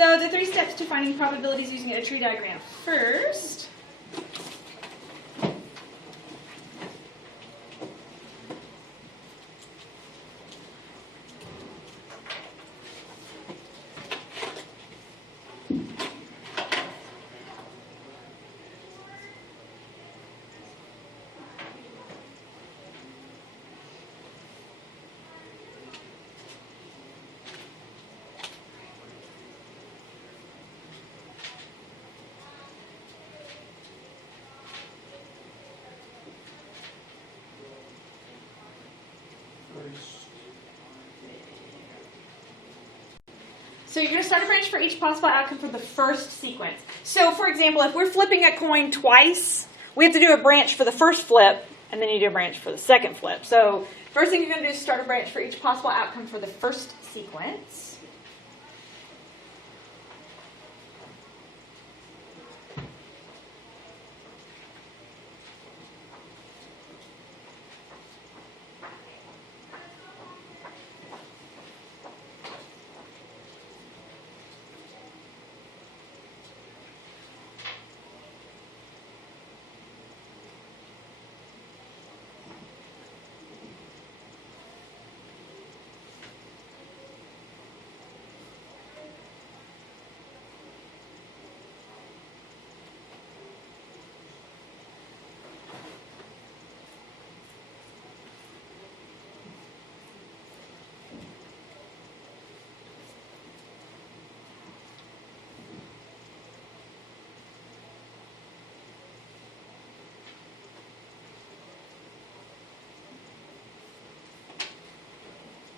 So the 3 steps to finding probabilities using a tree diagram. First, so you're going to start a branch for each possible outcome for the first sequence. So for example, if we're flipping a coin twice, we have to do a branch for the first flip, and then you do a branch for the second flip. So first thing you're going to do is start a branch for each possible outcome for the first sequence.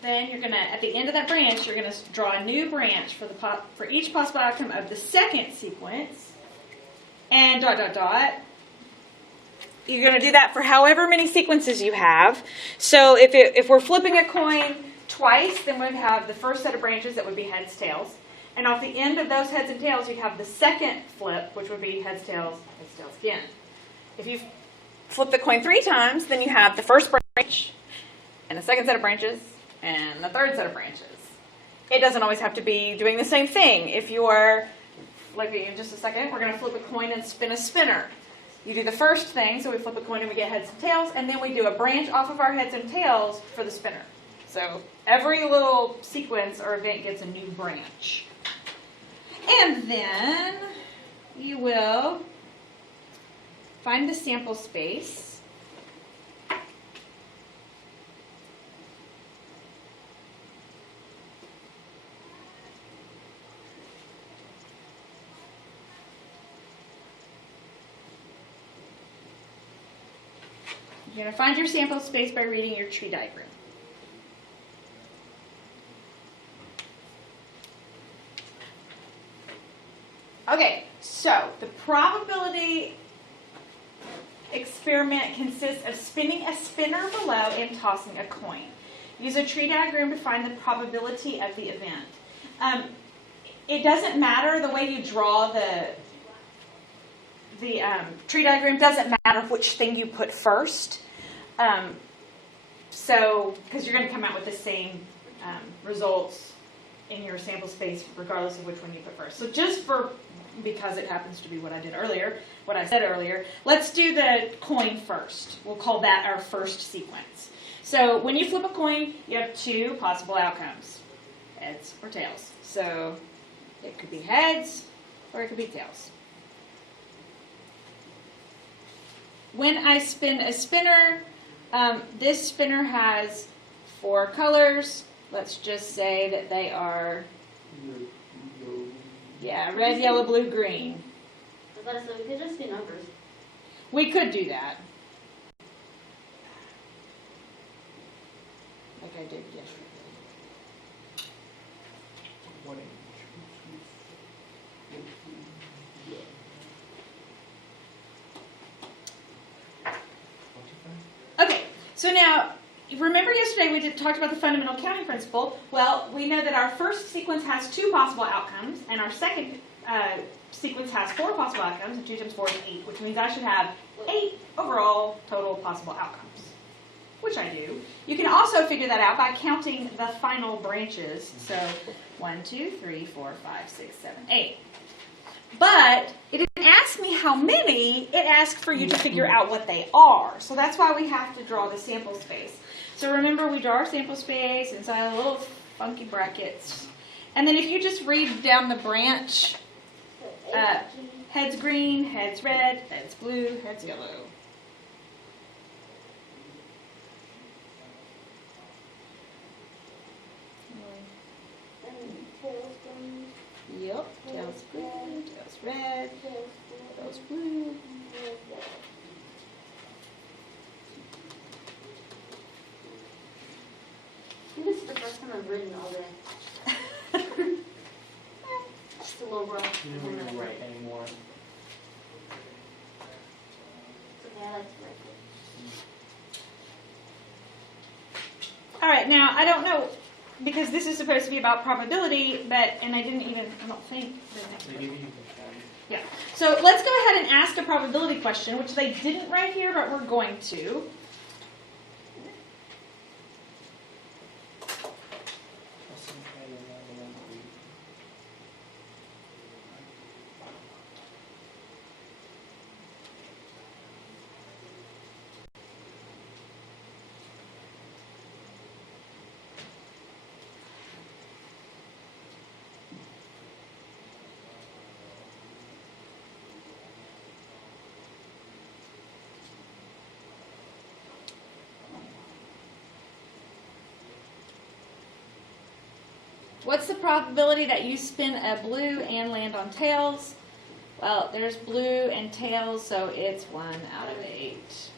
Then you're going to, at the end of that branch, you're going to draw a new branch for each possible outcome of the second sequence. And dot, dot, dot. You're going to do that for however many sequences you have. So if we're flipping a coin twice, then we'd have the first set of branches that would be heads, tails. And off the end of those heads and tails, you'd have the second flip, which would be heads, tails again. If you flip the coin 3 times, then you have the first branch and the second set of branches and the third set of branches. It doesn't always have to be doing the same thing. If you're, like in just a second, we're going to flip a coin and spin a spinner. You do the first thing, so we flip a coin and we get heads and tails, and then we do a branch off of our heads and tails for the spinner. So every little sequence or event gets a new branch. And then you will find the sample space. You're going to find your sample space by reading your tree diagram. Okay, so the probability experiment consists of spinning a spinner below and tossing a coin. Use a tree diagram to find the probability of the event. It doesn't matter the way you draw the tree diagram. Doesn't matter which thing you put first. Because you're going to come out with the same results in your sample space regardless of which one you put first. So just because it happens to be what I said earlier, let's do the coin first. We'll call that our first sequence. So when you flip a coin, you have 2 possible outcomes, heads or tails. So it could be heads or it could be tails. When I spin a spinner, this spinner has 4 colors. Let's just say that they are, red, yellow, blue, green. So we could just do numbers. We could do that. Like I did yesterday. Okay, so now, remember yesterday we talked about the fundamental counting principle. Well, we know that our first sequence has 2 possible outcomes, and our second sequence has 4 possible outcomes, and 2 times 4 is 8, which means I should have 8 overall total possible outcomes. which I do, you can also figure that out by counting the final branches. So 1, 2, 3, 4, 5, 6, 7, 8. But it didn't ask me how many, it asked for you to figure out what they are. So that's why we have to draw the sample space. So remember, we draw our sample space inside little funky brackets. And then if you just read down the branch, heads green, heads red, heads blue, heads yellow. Yep, tails green, tails red, tails blue. I think this is the first time I've written all day. Just a little rough. You don't really write anymore. It's okay, I like to write it. All right, now I don't know, because this is supposed to be about probability, and I didn't even, I don't think. They give you the time. Yeah. So let's go ahead and ask a probability question, which they didn't write here, but we're going to. What's the probability that you spin a blue and land on tails? Well, there's blue and tails, so it's 1 out of 8.